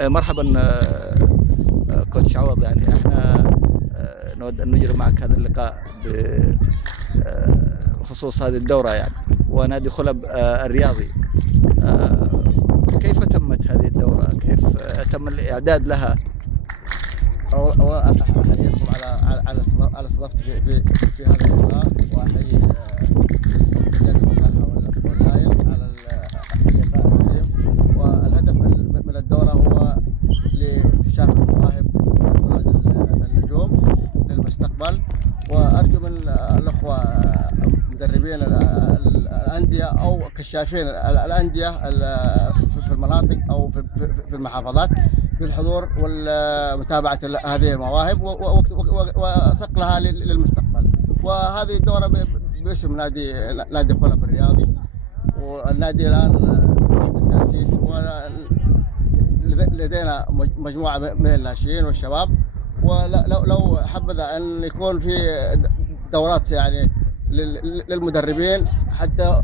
مرحبا كوتش عوض. يعني احنا نود ان نجري معك هذا اللقاء بخصوص هذه الدورة يعني، ونادي خلب الرياضي. كيف تمت هذه الدورة؟ كيف تم الإعداد لها؟ أولا أحييكم على استضافتي في هذا اللقاء، وأحيي نادي المصالحة واللاين على اللقاء الكريم. والهدف من الدورة هو لاكتشاف المواهب وإبراز النجوم للمستقبل. وأرجو من الأخوة مدربين الأندية أو كشافين الأندية في المناطق أو في المحافظات بالحضور ومتابعة هذه المواهب وصقلها للمستقبل. وهذه الدورة باسم نادي خلب الرياضي، والنادي الآن تحت التأسيس، ولدينا مجموعة من الناشئين والشباب. ولو حبذا أن يكون في دورات يعني للمدربين حتى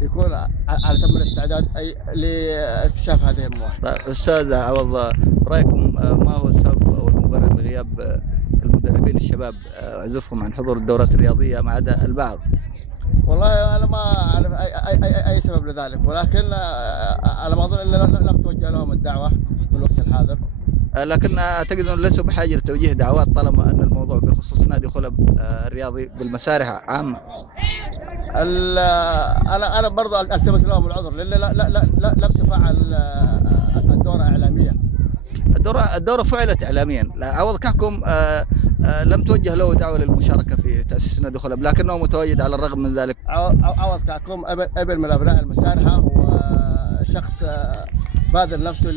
يكون على تم الاستعداد أي لاكتشاف هذه المواهب. طيب أستاذ عوض، رأيكم ما هو السبب أو المبرر لغياب المدربين الشباب عزوفهم عن حضور الدورات الرياضية ما عدا البعض؟ والله أنا ما أعرف أي سبب لذلك، ولكن على ما أظن أن لم توجه لهم الدعوة في الوقت الحاضر. لكن أعتقد أنهم ليسوا بحاجة لتوجيه دعوات طالما أن الموضوع بخصوص نادي خلب الرياضي بالمسارح عامة. أنا برضو ألتمس لهم العذر لأن لم تفعل الدورة إعلاميا. الدورة فعلت إعلاميا. عوض كحكم لم توجه له دعوة للمشاركة في تأسيس نادي خلب، لكنه متواجد على الرغم من ذلك. عوض كحكم ابن من أبناء المسارحة، وشخص باذل نفسه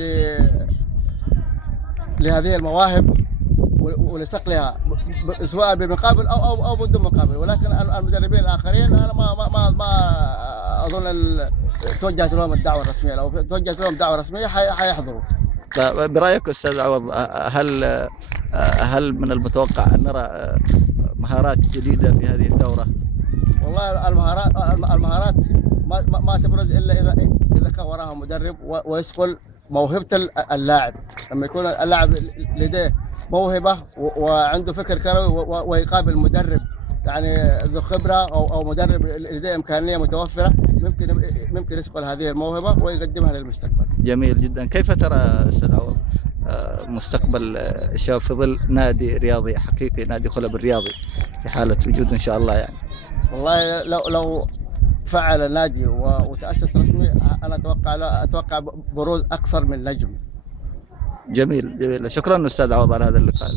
لهذه المواهب ولصقلها سواء بمقابل أو بدون مقابل. ولكن المدربين الآخرين أنا ما أظن توجهت لهم الدعوة الرسمية. لو توجهت لهم دعوة رسمية حيحضروا. طيب برأيك أستاذ عوض، هل من المتوقع أن نرى مهارات جديدة في هذه الدورة؟ والله المهارات ما تبرز إلا إذا كان وراها مدرب ويسقل موهبة اللاعب. لما يكون اللاعب لديه موهبة وعنده فكر كروي ويقابل مدرب يعني ذو خبرة أو مدرب لديه إمكانية متوفرة، ممكن يسقل هذه الموهبة ويقدمها للمستقبل. جميل جدا. كيف ترى أستاذ عوض مستقبل الشباب في ظل نادي رياضي حقيقي، نادي خلب الرياضي، في حالة وجود إن شاء الله يعني؟ والله لو فعل النادي وتأسس رسمي أنا أتوقع بروز أكثر من نجم. جميل جميل. شكرا أستاذ عوض على هذا اللقاء.